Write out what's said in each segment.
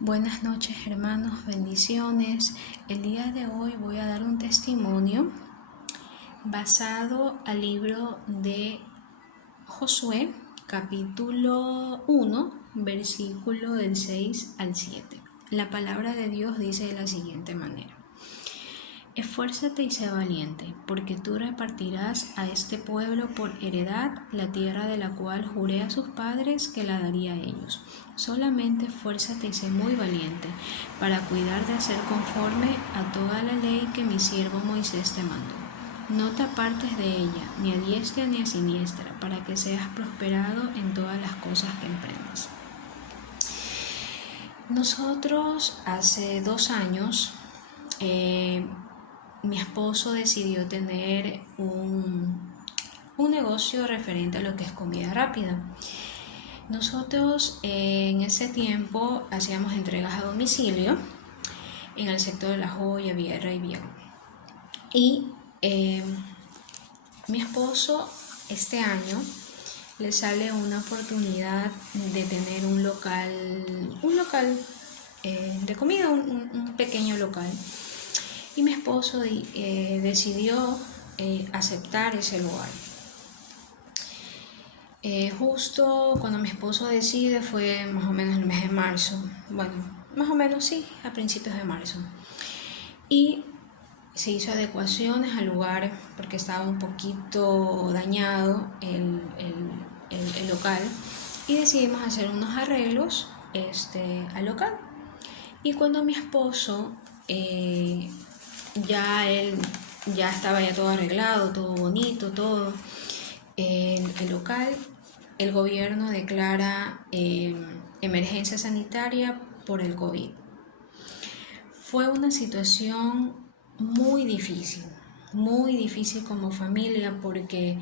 Buenas noches, hermanos, bendiciones. El día de hoy voy a dar un testimonio basado al libro de Josué, capítulo 1, versículo del 6 al 7. La palabra de Dios dice de la siguiente manera: Esfuérzate y sé valiente, porque tú repartirás a este pueblo por heredad la tierra de la cual juré a sus padres que la daría a ellos. Solamente esfuérzate y sé muy valiente, para cuidar de hacer conforme a toda la ley que mi siervo Moisés te mandó. No te apartes de ella, ni a diestra ni a siniestra, para que seas prosperado en todas las cosas que emprendas. Nosotros hace 2 años, mi esposo decidió tener un negocio referente a lo que es comida rápida. Nosotros en ese tiempo hacíamos entregas a domicilio en el sector de La Joya, Vierra y Viejo. Y mi esposo este año le sale una oportunidad de tener un local de comida, un pequeño local. Y mi esposo decidió aceptar ese lugar. Justo cuando mi esposo decide fue más o menos el mes de marzo. Bueno, más o menos sí, a principios de marzo. Y se hizo adecuaciones al lugar porque estaba un poquito dañado el local. Y decidimos hacer unos arreglos al local. Y cuando mi esposo ya estaba todo arreglado, todo bonito, todo el local, el gobierno declara emergencia sanitaria por el COVID. Fue una situación muy difícil como familia, porque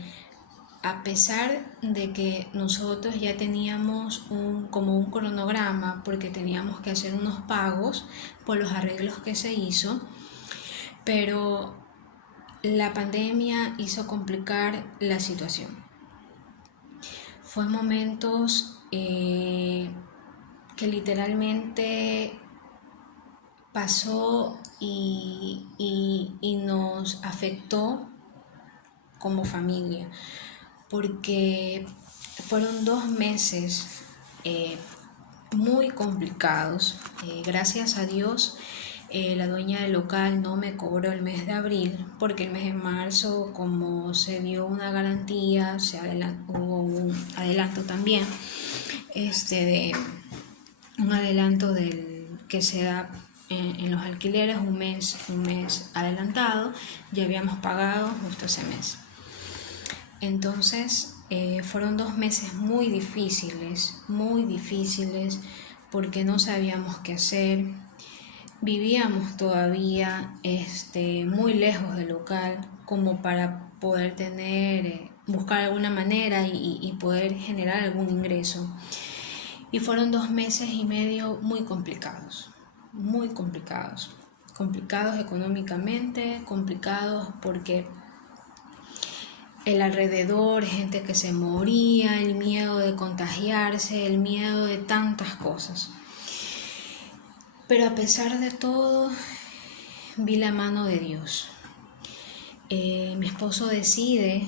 a pesar de que nosotros ya teníamos como un cronograma, porque teníamos que hacer unos pagos por los arreglos que se hizo, pero la pandemia hizo complicar la situación. Fue momentos que literalmente pasó y nos afectó como familia, porque fueron 2 meses muy complicados. Gracias a Dios, la dueña del local no me cobró el mes de abril, porque el mes de marzo, como se dio una garantía, hubo un adelanto también, un adelanto que se da en los alquileres, un mes adelantado. Ya habíamos pagado justo ese mes. Entonces fueron 2 meses muy difíciles, porque no sabíamos qué hacer. Vivíamos todavía muy lejos del local como para poder buscar alguna manera y poder generar algún ingreso. Y fueron 2 meses y medio muy complicados económicamente, complicados porque el alrededor, gente que se moría, el miedo de contagiarse, el miedo de tantas cosas. Pero a pesar de todo, vi la mano de Dios. Mi esposo decide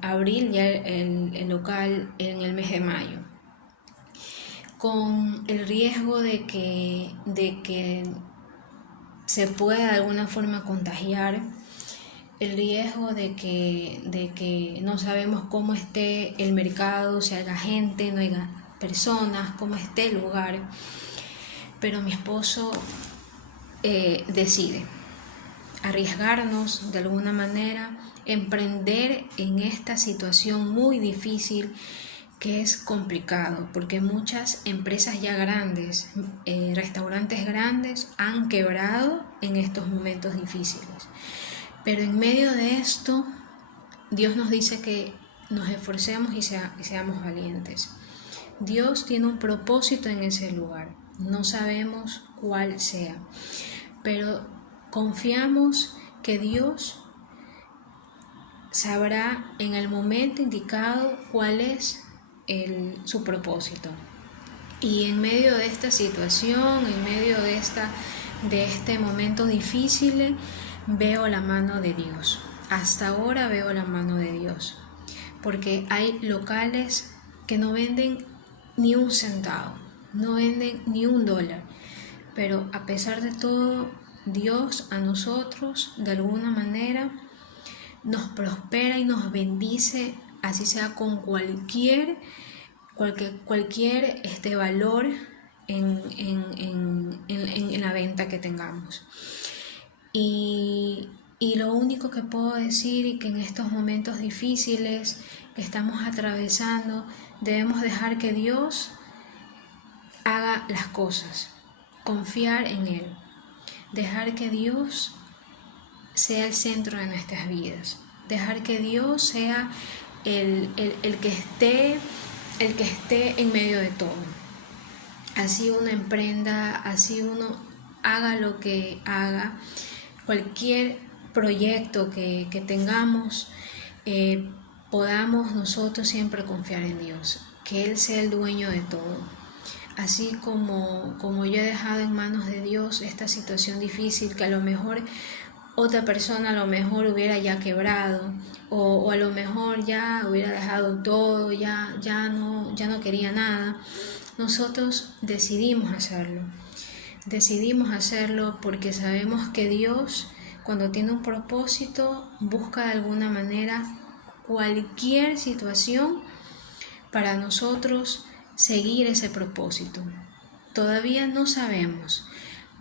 abrir ya el local en el mes de mayo, con el riesgo de que se pueda de alguna forma contagiar, el riesgo de que no sabemos cómo esté el mercado, si haya gente, no haya personas, cómo esté el lugar. Pero mi esposo decide arriesgarnos de alguna manera, emprender en esta situación muy difícil, que es complicado, porque muchas empresas ya grandes, restaurantes grandes, han quebrado en estos momentos difíciles. Pero en medio de esto, Dios nos dice que nos esforcemos y seamos valientes. Dios tiene un propósito en ese lugar. No sabemos cuál sea, pero confiamos que Dios sabrá en el momento indicado cuál es su propósito. Y en medio de esta situación, en medio de este momento difícil, veo la mano de Dios. Hasta ahora veo la mano de Dios. Porque hay locales que no venden ni un centavo, no venden ni $1. Pero a pesar de todo, Dios a nosotros, de alguna manera, nos prospera y nos bendice, así sea con cualquier valor en la venta que tengamos. Y lo único que puedo decir es que en estos momentos difíciles que estamos atravesando, debemos dejar que Dios haga las cosas, confiar en Él, dejar que Dios sea el centro de nuestras vidas, dejar que Dios sea el que esté en medio de todo. Así uno emprenda, así uno haga lo que haga, cualquier proyecto que tengamos, podamos nosotros siempre confiar en Dios, que Él sea el dueño de todo. Así como yo he dejado en manos de Dios esta situación difícil, que a lo mejor otra persona a lo mejor hubiera ya quebrado, o a lo mejor ya hubiera dejado todo, ya no quería nada. Nosotros decidimos hacerlo porque sabemos que Dios, cuando tiene un propósito, busca de alguna manera cualquier situación para nosotros seguir ese propósito. Todavía no sabemos,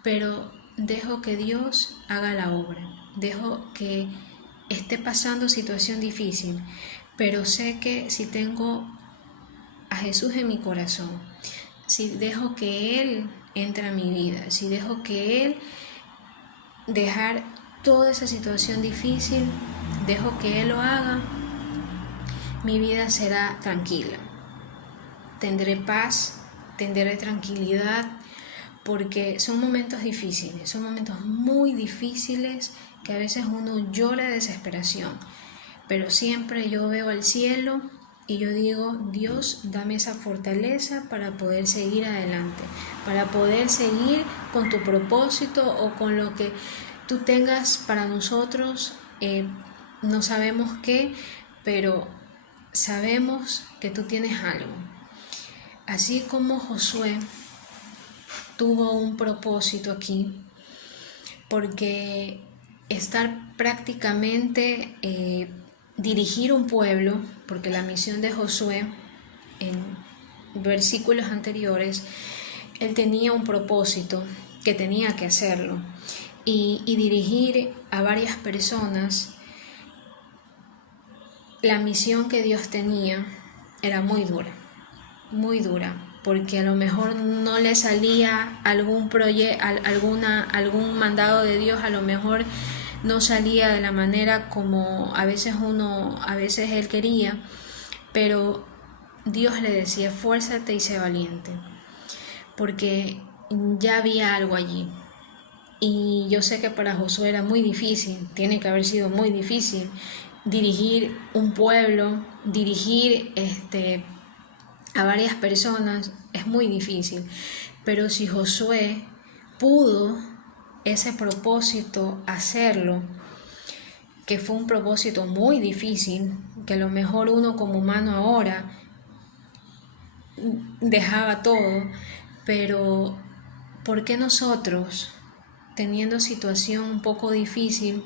pero dejo que Dios haga la obra, dejo que esté pasando situación difícil, pero sé que si tengo a Jesús en mi corazón, si dejo que Él entre a mi vida, si dejo que Él dejar toda esa situación difícil, dejo que Él lo haga, mi vida será tranquila. Tendré paz, tendré tranquilidad, porque son momentos difíciles, son momentos muy difíciles que a veces uno llora de desesperación, pero siempre yo veo al cielo y yo digo, Dios, dame esa fortaleza para poder seguir adelante, para poder seguir con tu propósito o con lo que tú tengas para nosotros. No sabemos qué, pero sabemos que tú tienes algo. Así como Josué tuvo un propósito aquí, porque estar prácticamente dirigir un pueblo, porque la misión de Josué en versículos anteriores, él tenía un propósito que tenía que hacerlo, y dirigir a varias personas, la misión que Dios tenía era muy dura, porque a lo mejor no le salía algún mandado de Dios, a lo mejor no salía de la manera como a veces él quería, pero Dios le decía, esfuérzate y sé valiente, porque ya había algo allí. Y yo sé que para Josué era muy difícil, tiene que haber sido muy difícil dirigir un pueblo, dirigir a varias personas, es muy difícil. Pero si Josué pudo ese propósito hacerlo, que fue un propósito muy difícil, que a lo mejor uno como humano ahora dejaba todo, pero ¿por qué nosotros, teniendo situación un poco difícil,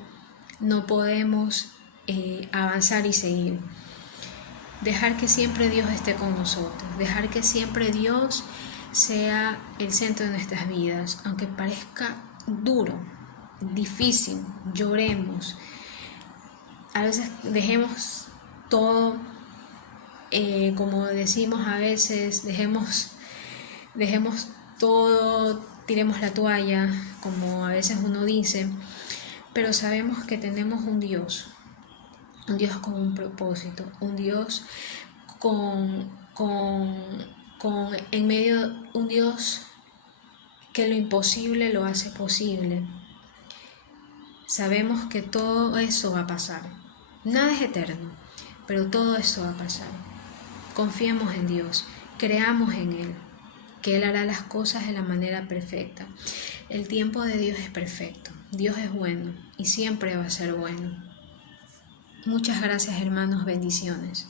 no podemos avanzar y seguir? Dejar que siempre Dios esté con nosotros, dejar que siempre Dios sea el centro de nuestras vidas, aunque parezca duro, difícil, lloremos, a veces dejemos todo, como decimos a veces, dejemos todo, tiremos la toalla, como a veces uno dice, pero sabemos que tenemos un Dios con un propósito, un Dios un Dios que lo imposible lo hace posible. Sabemos que todo eso va a pasar, nada es eterno, pero todo eso va a pasar. Confiemos en Dios, creamos en Él, que Él hará las cosas de la manera perfecta. El tiempo de Dios es perfecto. Dios es bueno y siempre va a ser bueno. Muchas gracias, hermanos. Bendiciones.